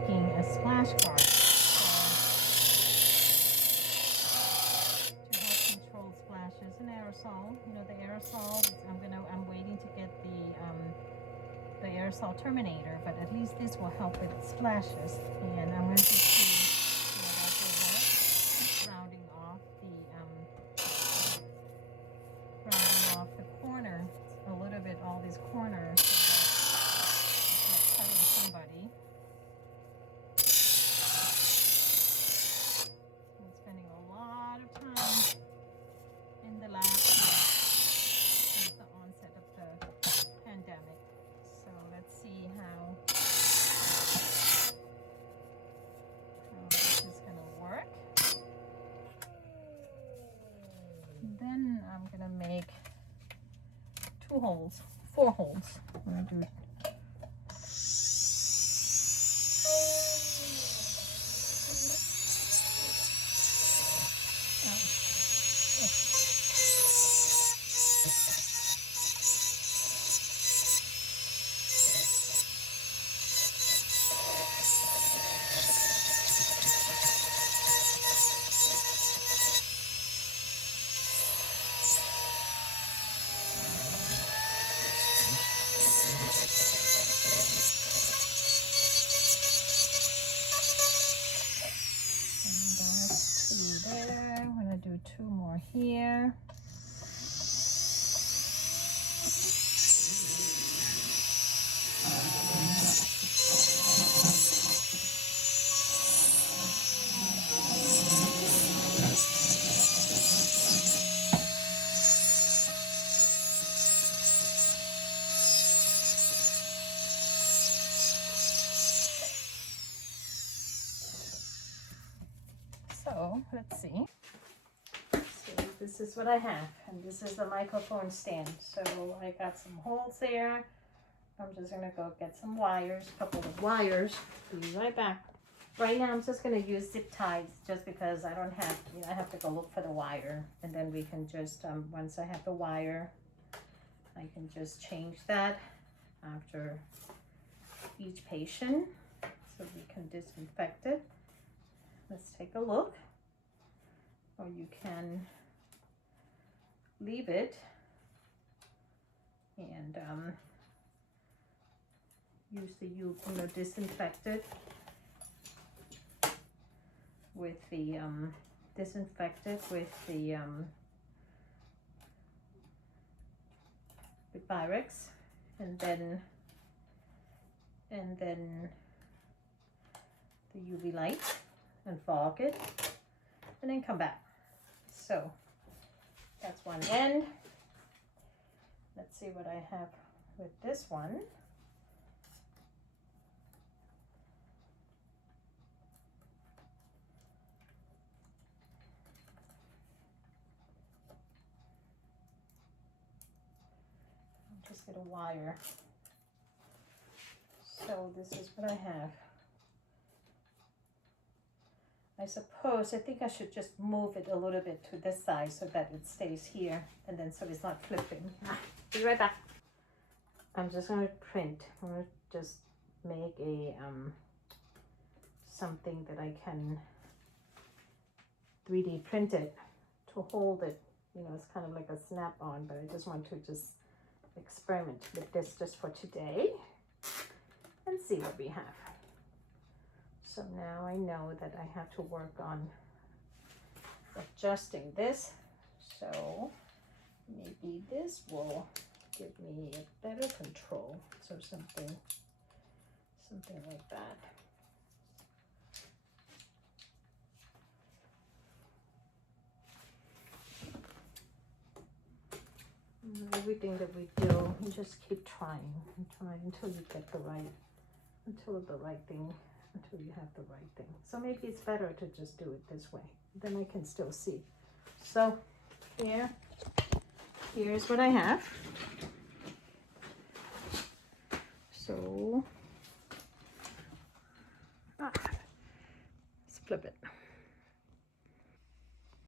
making a splash guard to help control splashes and aerosol. You know, the aerosol, I'm waiting to get the aerosol terminator, but at least this will help with splashes. And I'm going to see that will work, rounding off the corner a little bit, all these corners, so that it's not cutting somebody. I'm spending a lot of time in the lab since the onset of the pandemic. So let's see how this is going to work. Then I'm going to make 4 holes. I'm going to do do 2 more here. So let's see. This is what I have, and this is the microphone stand. So I got some holes there. I'm just gonna go get some wires, a couple of wires. Be right back. Right now I'm just gonna use zip ties just because I don't have, I have to go look for the wire, and then we can just, once I have the wire, I can just change that after each patient so we can disinfect it. Let's take a look. Or you can leave it and use the disinfect it with the Pyrex, and then the UV light and fog it, and then come back. So that's one end. Let's see what I have with this one. I'll just get a wire. So this is what I have. I think I should just move it a little bit to this side so that it stays here, and then so it's not flipping. Be right back. I'm just going to print. I'm going to just make a something that I can 3D print it to hold it. It's kind of like a snap-on, but I just want to just experiment with this just for today and see what we have. So now I know that I have to work on adjusting this. So maybe this will give me a better control. So something like that. Everything that we do, you just keep trying and trying until you get the right thing. Until you have the right thing. So maybe it's better to just do it this way. Then I can still see. So here's what I have. So let's flip it.